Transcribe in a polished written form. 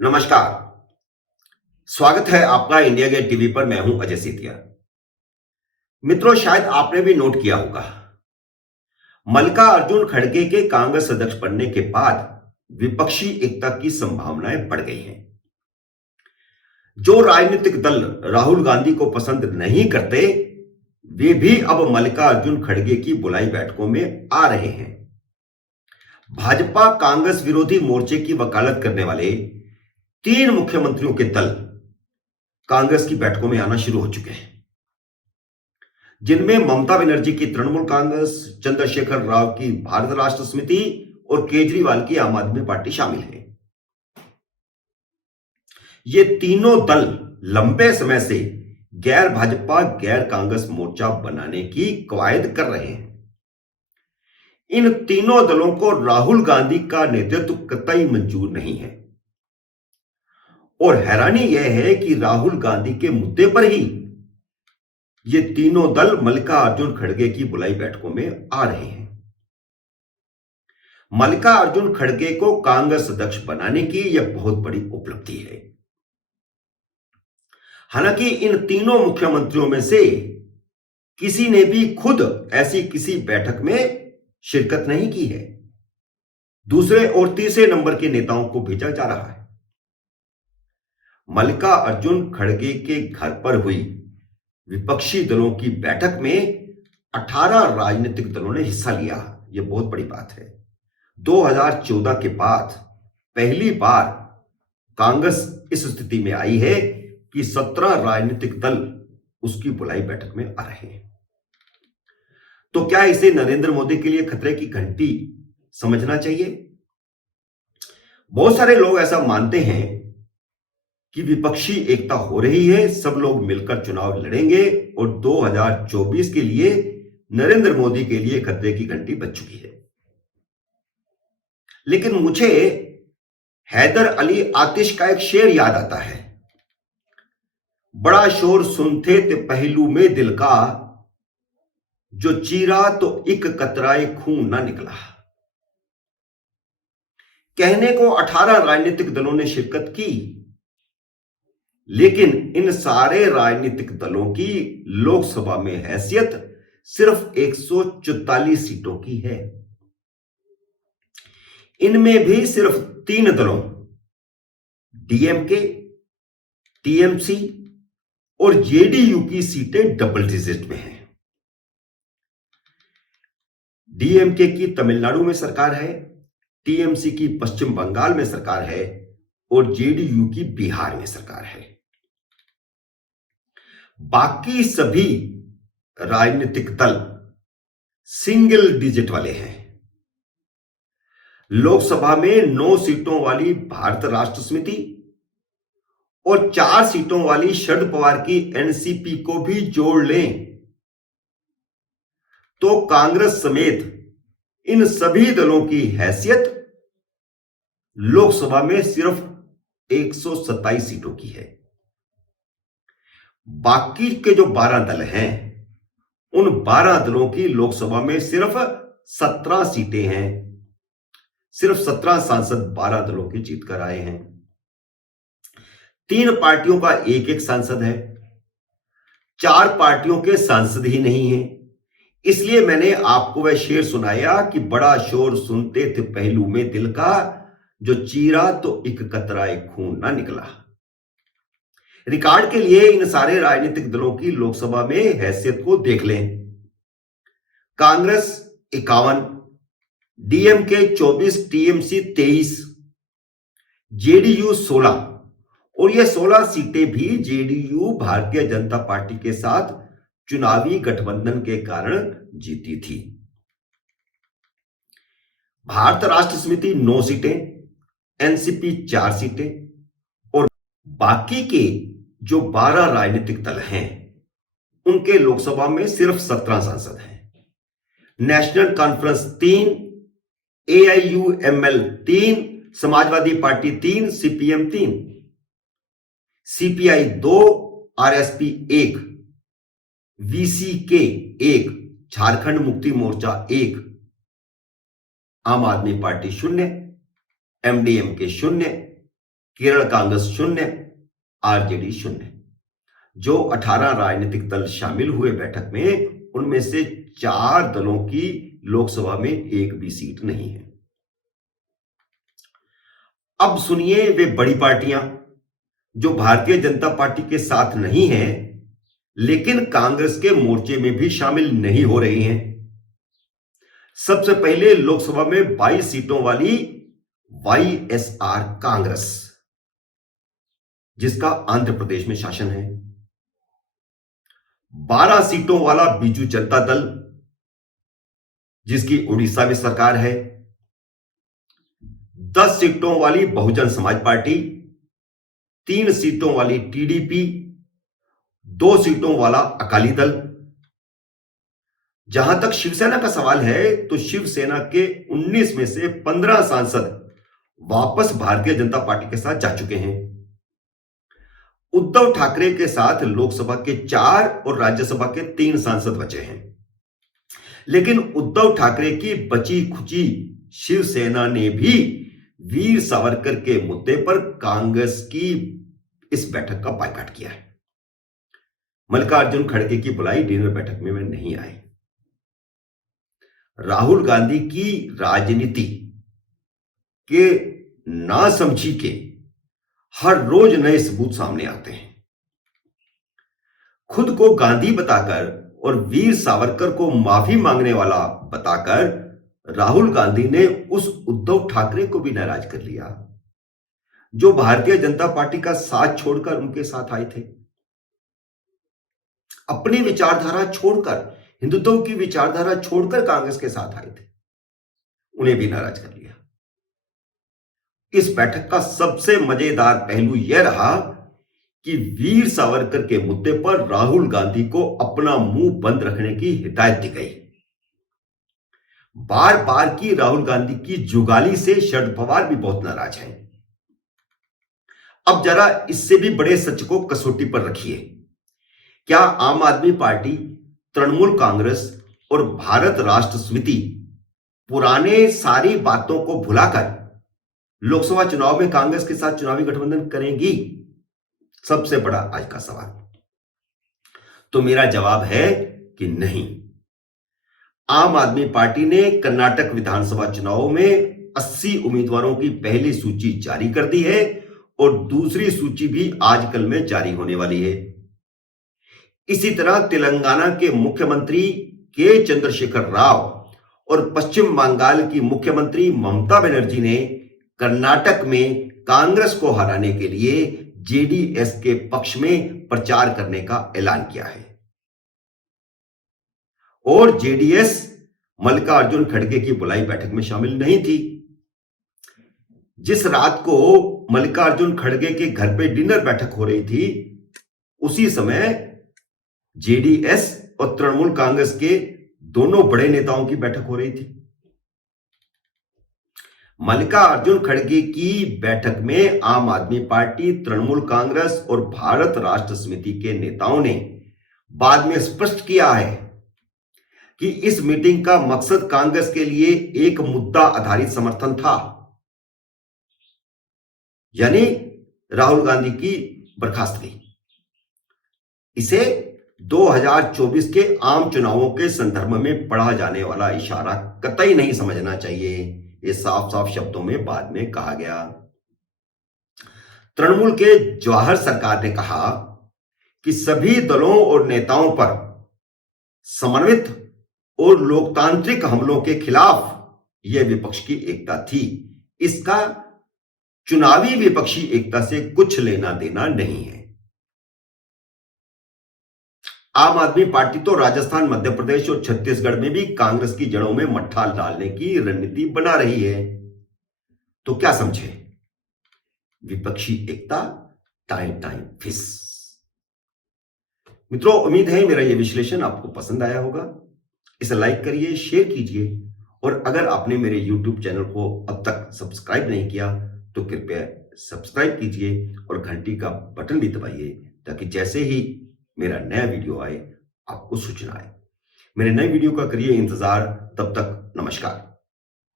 नमस्कार। स्वागत है आपका इंडिया गेट टीवी पर। मैं हूं अजय सेतिया। मित्रों, शायद आपने भी नोट किया होगा, मल्लिकार्जुन खड़गे के कांग्रेस अध्यक्ष बनने के बाद विपक्षी एकता की संभावनाएं बढ़ गई हैं। जो राजनीतिक दल राहुल गांधी को पसंद नहीं करते, वे भी अब मल्लिकार्जुन खड़गे की बुलाई बैठकों में आ रहे हैं। भाजपा कांग्रेस विरोधी मोर्चे की वकालत करने वाले 3 मुख्यमंत्रियों के दल कांग्रेस की बैठकों में आना शुरू हो चुके हैं, जिनमें ममता बनर्जी की तृणमूल कांग्रेस, चंद्रशेखर राव की भारत राष्ट्र समिति और केजरीवाल की आम आदमी पार्टी शामिल है। ये तीनों दल लंबे समय से गैर भाजपा गैर कांग्रेस मोर्चा बनाने की कवायद कर रहे हैं। इन तीनों दलों को राहुल गांधी का नेतृत्व कतई मंजूर नहीं है और हैरानी यह है कि राहुल गांधी के मुद्दे पर ही ये तीनों दल मल्लिकार्जुन खड़गे की बुलाई बैठकों में आ रहे हैं। मल्लिकार्जुन खड़गे को कांग्रेस अध्यक्ष बनाने की यह बहुत बड़ी उपलब्धि है। हालांकि इन तीनों मुख्यमंत्रियों में से किसी ने भी खुद ऐसी किसी बैठक में शिरकत नहीं की है। दूसरे और तीसरे नंबर के नेताओं को भेजा जा रहा है। मल्लिकार्जुन खड़गे के घर पर हुई विपक्षी दलों की बैठक में 18 राजनीतिक दलों ने हिस्सा लिया। यह बहुत बड़ी बात है। 2014 के बाद पहली बार कांग्रेस इस स्थिति में आई है कि 17 राजनीतिक दल उसकी बुलाई बैठक में आ रहे हैं। तो क्या इसे नरेंद्र मोदी के लिए खतरे की घंटी समझना चाहिए? बहुत सारे लोग ऐसा मानते हैं कि विपक्षी एकता हो रही है, सब लोग मिलकर चुनाव लड़ेंगे और 2024 के लिए नरेंद्र मोदी के लिए खतरे की घंटी बज चुकी है। लेकिन मुझे हैदर अली आतिश का एक शेर याद आता है, बड़ा शोर सुनते थे पहलू में दिल का, जो चीरा तो एक कतराए खून ना निकला। कहने को 18 राजनीतिक दलों ने शिरकत की, लेकिन इन सारे राजनीतिक दलों की लोकसभा में हैसियत सिर्फ 144 सीटों की है। इनमें भी सिर्फ 3 दलों डीएमके, टीएमसी और जेडीयू की सीटें डबल डिजिट में हैं। डीएमके की तमिलनाडु में सरकार है, टीएमसी की पश्चिम बंगाल में सरकार है और जेडीयू की बिहार में सरकार है। बाकी सभी राजनीतिक दल सिंगल डिजिट वाले हैं। लोकसभा में 9 सीटों वाली भारत राष्ट्र समिति और 4 सीटों वाली शरद पवार की एनसीपी को भी जोड़ लें तो कांग्रेस समेत इन सभी दलों की हैसियत लोकसभा में सिर्फ 127 सीटों की है। बाकी के जो 12 दल हैं, उन 12 दलों की लोकसभा में सिर्फ 17 सीटें हैं। सिर्फ 17 सांसद 12 दलों की जीत कर आए हैं। 3 पार्टियों का एक एक सांसद है, 4 पार्टियों के सांसद ही नहीं हैं। इसलिए मैंने आपको वह शेर सुनाया कि बड़ा शोर सुनते थे पहलू में दिल का, जो चीरा तो एक कतराए खून ना निकला। रिकॉर्ड के लिए इन सारे राजनीतिक दलों की लोकसभा में हैसियत को देख लें। कांग्रेस 51, डीएमके 24, टीएमसी 23, जेडीयू 16 और ये 16 सीटें भी जेडीयू भारतीय जनता पार्टी के साथ चुनावी गठबंधन के कारण जीती थी। भारत राष्ट्र समिति 9 सीटें, एनसीपी 4 सीटें और बाकी के जो 12 राजनीतिक दल हैं, उनके लोकसभा में सिर्फ 17 सांसद हैं। National conference 3, एआईयूएमएल 3, Samajwadi party 3, CPM 3, CPI 2, RSP 1, VCK 1, Jharkhand Mukti Morcha 1, आम आदमी party 0, MDMK 0, Kerala Congress 0, RJD 0। जो 18 राजनीतिक दल शामिल हुए बैठक में, उनमें से 4 दलों की लोकसभा में एक भी सीट नहीं है। अब सुनिए वे बड़ी पार्टियां जो भारतीय जनता पार्टी के साथ नहीं हैं, लेकिन कांग्रेस के मोर्चे में भी शामिल नहीं हो रही हैं। सबसे पहले लोकसभा में 22 सीटों वाली वाईएसआर कांग्रेस, जिसका आंध्र प्रदेश में शासन है। 12 सीटों वाला बीजू जनता दल, जिसकी उड़ीसा में सरकार है। 10 सीटों वाली बहुजन समाज पार्टी, 3 सीटों वाली टीडीपी, 2 सीटों वाला अकाली दल। जहां तक शिवसेना का सवाल है, तो शिवसेना के 19 में से 15 सांसद वापस भारतीय जनता पार्टी के साथ जा चुके हैं। उद्धव ठाकरे के साथ लोकसभा के 4 और राज्यसभा के 3 सांसद बचे हैं। लेकिन उद्धव ठाकरे की बची खुची शिवसेना ने भी वीर सावरकर के मुद्दे पर कांग्रेस की इस बैठक का बायकॉट किया है। मल्लिकार्जुन खड़गे की बुलाई डिनर बैठक में वे नहीं आए। राहुल गांधी की राजनीति के नासमझी के हर रोज नए सबूत सामने आते हैं। खुद को गांधी बताकर और वीर सावरकर को माफी मांगने वाला बताकर राहुल गांधी ने उस उद्धव ठाकरे को भी नाराज कर लिया, जो भारतीय जनता पार्टी का साथ छोड़कर उनके साथ आए थे। अपनी विचारधारा छोड़कर, हिंदुत्व की विचारधारा छोड़कर कांग्रेस के साथ आए थे, उन्हें भी नाराज कर लिया। इस बैठक का सबसे मजेदार पहलू यह रहा कि वीर सावरकर के मुद्दे पर राहुल गांधी को अपना मुंह बंद रखने की हिदायत दी गई। बार बार की राहुल गांधी की जुगाली से शरद पवार भी बहुत नाराज हैं। अब जरा इससे भी बड़े सच को कसौटी पर रखिए। क्या आम आदमी पार्टी, तृणमूल कांग्रेस और भारत राष्ट्र समिति पुराने सारी बातों को भुलाकर लोकसभा चुनाव में कांग्रेस के साथ चुनावी गठबंधन करेंगी? सबसे बड़ा आज का सवाल। तो मेरा जवाब है कि नहीं। आम आदमी पार्टी ने कर्नाटक विधानसभा चुनाव में 80 उम्मीदवारों की पहली सूची जारी कर दी है और दूसरी सूची भी आजकल में जारी होने वाली है। इसी तरह तेलंगाना के मुख्यमंत्री के चंद्रशेखर राव और पश्चिम बंगाल की मुख्यमंत्री ममता बनर्जी ने कर्नाटक में कांग्रेस को हराने के लिए जेडीएस के पक्ष में प्रचार करने का ऐलान किया है। और जेडीएस मल्लिकार्जुन खड़गे की बुलाई बैठक में शामिल नहीं थी। जिस रात को मल्लिकार्जुन खड़गे के घर पे डिनर बैठक हो रही थी, उसी समय जेडीएस और तृणमूल कांग्रेस के दोनों बड़े नेताओं की बैठक हो रही थी। मल्लिकार्जुन खड़गे की बैठक में आम आदमी पार्टी, तृणमूल कांग्रेस और भारत राष्ट्र समिति के नेताओं ने बाद में स्पष्ट किया है कि इस मीटिंग का मकसद कांग्रेस के लिए एक मुद्दा आधारित समर्थन था, यानी राहुल गांधी की बर्खास्तगी। इसे 2024 के आम चुनावों के संदर्भ में पढ़ा जाने वाला इशारा कतई नहीं समझना चाहिए। ये साफ साफ शब्दों में बाद में कहा गया। तृणमूल के जवाहर सरकार ने कहा कि सभी दलों और नेताओं पर समन्वित और लोकतांत्रिक हमलों के खिलाफ यह विपक्ष की एकता थी। इसका चुनावी विपक्षी एकता से कुछ लेना देना नहीं है। आम आदमी पार्टी तो राजस्थान, मध्य प्रदेश और छत्तीसगढ़ में भी कांग्रेस की जड़ों में मट्ठा डालने की रणनीति बना रही है। तो क्या समझे? विपक्षी एकता टाइम टाइम फिस। मित्रों, उम्मीद है मेरा यह विश्लेषण आपको पसंद आया होगा। इसे लाइक करिए, शेयर कीजिए और अगर आपने मेरे YouTube चैनल को अब तक सब्सक्राइब नहीं किया तो कृपया सब्सक्राइब कीजिए और घंटी का बटन भी दबाइए, ताकि जैसे ही मेरा नया वीडियो आए आपको सूचना आए। मेरे नए वीडियो का करिए इंतजार। तब तक नमस्कार।